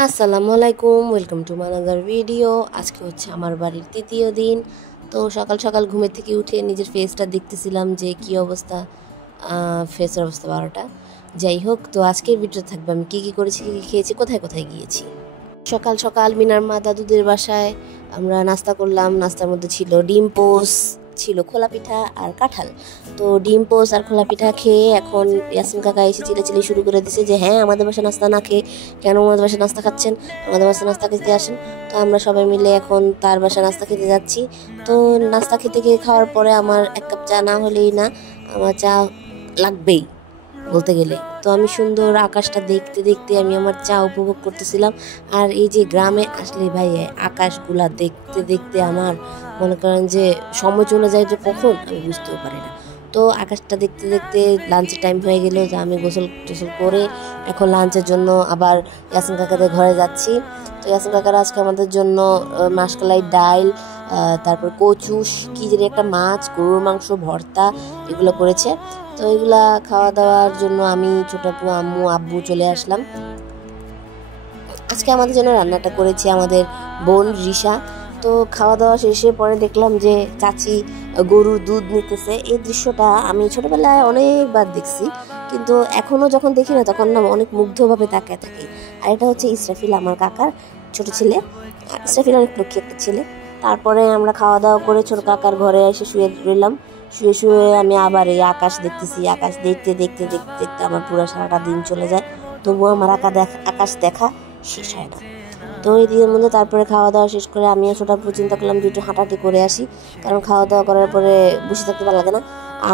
আসসালামু আলাইকুম, welcome to my another video. আজকে হচ্ছে আমার বাড়ির তৃতীয় দিন। তো সকাল সকাল ঘুমের থেকে উঠে নিজের ফেসটা দেখতেছিলাম যে কি অবস্থা। ফেসের অবস্থা 12টা। যাই হোক, তো আজকের ভিডিও থাকবে আমি কী কী করেছি, কী কী খেয়েছি, কোথায় কোথায় গিয়েছি। সকাল সকাল মিনার মা দাদুদের বাসায় আমরা নাস্তা করলাম। নাস্তার মধ্যে ছিল ডিম পোস্ট, ছিল খোলা পিঠা আর কাঁঠাল। তো ডিম পোস্ট আর খোলা পিঠা খেয়ে এখন ইয়াসিন কাকা এসে চিল্লাচিল্লি শুরু করে দিছে যে হ্যাঁ, আমাদের বাসায় নাস্তা না খেয়ে কেন আমাদের বাসায় নাস্তা খাচ্ছেন, আমাদের বাসায় নাস্তা খেতে আসেন। তো আমরা সবাই মিলে এখন তার বাসায় নাস্তা খেতে যাচ্ছি। তো নাস্তা খেতে গিয়ে খাওয়ার পরে আমার এক কাপ চা না হলেই না, আমার চা লাগবেই বলতে গেলে। তো আমি সুন্দর আকাশটা দেখতে দেখতে আমি আমার চা উপভোগ করতেছিলাম। আর এই যে গ্রামে আসলে ভাই আকাশগুলা দেখতে দেখতে আমার মনে করেন যে সময় চলে যায় যে কখন আমি বুঝতেও পারি না। তো আকাশটা দেখতে দেখতে লাঞ্চের টাইম হয়ে গেল, যে আমি গোসল টোসল করে এখন লাঞ্চের জন্য আবার ইয়াসিন কাকাদের ঘরে যাচ্ছি। তো ইয়াসিন কাকারা আজকে আমাদের জন্য মাসকলাই ডাল, তারপর কচু, কি জানি একটা মাছ, গরুর মাংস ভর্তা এগুলো করেছে। তো এগুলা খাওয়া দাওয়ার জন্য আমি ছোট আপু, আম্মু, আব্বু চলে আসলাম। আজকে আমাদের জন্য রান্নাটা করেছে আমাদের বোন রিশা। তো খাওয়া দাওয়া শেষে পরে দেখলাম যে চাচি গরুর দুধ নিতেছে। এই দৃশ্যটা আমি ছোটবেলায় অনেকবার দেখছি, কিন্তু এখনও যখন দেখি না তখন না অনেক মুগ্ধভাবে তাকায় থাকি। আর এটা হচ্ছে ইসরাফিল, আমার কাকার ছোট ছেলে। ইসরাফিল অনেক লক্ষ্মী একটা ছেলে। তারপরে আমরা খাওয়া দাওয়া করে ছোট কাকার ঘরে এসে শুয়ে রইলাম। শুয়ে শুয়ে আমি আবার এই আকাশ দেখতেছি। আকাশ দেখতে দেখতে দেখতে দেখতে আমার পুরো সারাটা দিন চলে যায়, তবুও আমার আকাশ দেখা শেষ হয় না। তো এই দিনের মধ্যে তারপরে খাওয়া দাওয়া শেষ করে আমিও ছোটা চিন্তা করলাম যে একটু হাঁটাহাঁটি করে আসি, কারণ খাওয়া দাওয়া করার পরে বসে থাকতে ভালো লাগে না।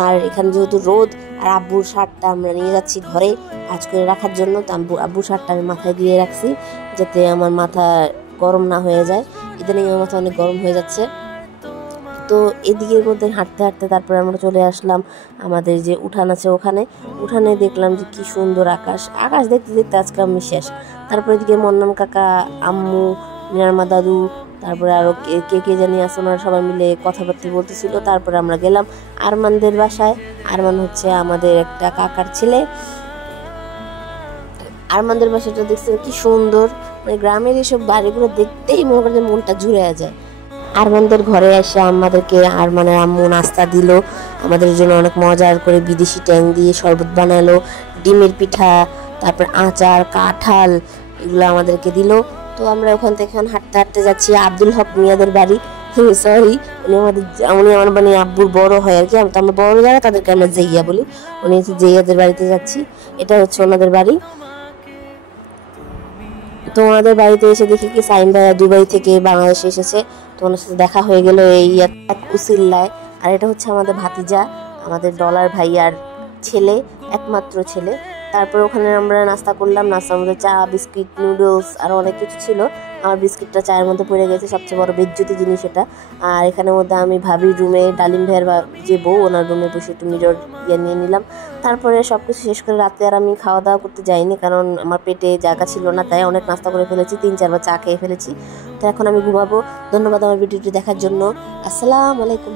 আর এখানে যেহেতু রোদ, আর আব্বুর শার্টটা আমরা নিয়ে যাচ্ছি ঘরে ভাঁজ করে রাখার জন্য। তো আব্বুর শার্টটা আমি মাথায় দিয়ে রাখছি যাতে আমার মাথা গরম না হয়ে যায়। ইদানিং আমার মাথা অনেক গরম হয়ে যাচ্ছে। তো এদিকের মধ্যে হাঁটতে হাঁটতে তারপরে আমরা চলে আসলাম আমাদের যে উঠান আছে ওখানে। উঠানে দেখলাম যে কি সুন্দর আকাশ। আকাশ দেখতে দেখতে আজকে আমি শেষ। তারপরে এদিকে মন্নান কাকা, আম্মু, মিনারমা দাদু, তারপরে আরও কে কে জানি আছে, ওনারা সবাই মিলে কথাবার্তা বলতেছিল। তারপরে আমরা গেলাম আরমানদের বাসায়। আরমান হচ্ছে আমাদের একটা কাকার ছেলে। আরমানদের বাসাটা দেখছে কি সুন্দর, মানে গ্রামের এসব বাড়িগুলো দেখতেই মনে করেন মনটা জুড়ে যায়। আরমানদের ঘরে এসে আমাদেরকে আরমানের আম্মু নাস্তা দিল, আমাদের জন্য অনেক মজার করে বিদেশি ট্যাং দিয়ে শরবত বানালো, ডিমের পিঠা, তারপর আচার, কাঁঠাল, এগুলো আমাদেরকে দিল। তো আমরা ওখান থেকে এখন হাঁটতে হাঁটতে যাচ্ছি আব্দুল হক মিয়াদের বাড়ি। সরি, উনি আমার মানে আব্বুর বড় হয় আর কি, আমরা বড় যারা তাদেরকে আমরা জেইয়া বলি। উনি হচ্ছে জেইয়াদের বাড়িতে যাচ্ছি। এটা হচ্ছে ওনাদের বাড়ি। তো ওনাদের বাড়িতে এসে দেখি কি সাইম ভাইয়া দুবাই থেকে বাংলাদেশে এসেছে। তো ওনার সাথে দেখা হয়ে গেল এই উসিল্লায়। আর এটা হচ্ছে আমাদের ভাতিজা, আমাদের ডলার ভাইয়ার ছেলে, একমাত্র ছেলে। তারপর ওখানে আমরা নাস্তা করলাম। নাস্তার মধ্যে চা, বিস্কিট, নুডলস আর অনেক কিছু ছিল। আমার বিস্কিটটা চায়ের মধ্যে পড়ে গেছে, সবচেয়ে বড় বেজ্জতি জিনিস এটা। আর এখানের মধ্যে আমি ভাবির রুমে, ডালিম ভাইয়ের যে বউ, ওনার রুমে বসে একটু মিরর নিয়ে নিলাম। তারপরে সব কিছু শেষ করে রাতে আর আমি খাওয়া দাওয়া করতে যাইনি, কারণ আমার পেটে জায়গা ছিল না, তাই অনেক নাস্তা করে ফেলেছি, 3-4 বার চা খেয়ে ফেলেছি। তো এখন আমি ঘুমাবো। ধন্যবাদ আমার ভিডিওটি দেখার জন্য। আসসালামু আলাইকুম।